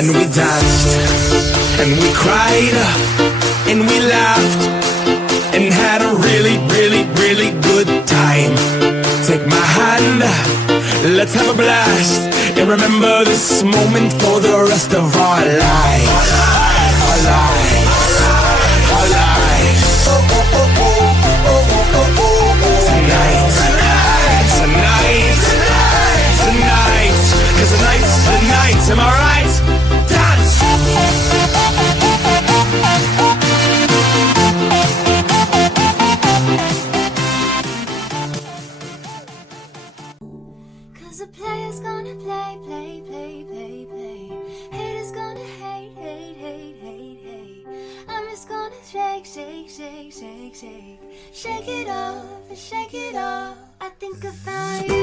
And we danced, and we cried, and we laughed, and had a really, really, really good time. Take my hand, let's have a blast, and remember this moment for the rest of our lives. Our lives. Our lives. Tonight. Tonight. Tonight. 'Cause tonight's the night, am I right? Dance! The player's gonna play, play, play, play, play. Haters gonna hate, hate, hate, hate, hate. I'm just gonna shake, shake, shake, shake, shake. Shake it off, shake it off. I think I found you.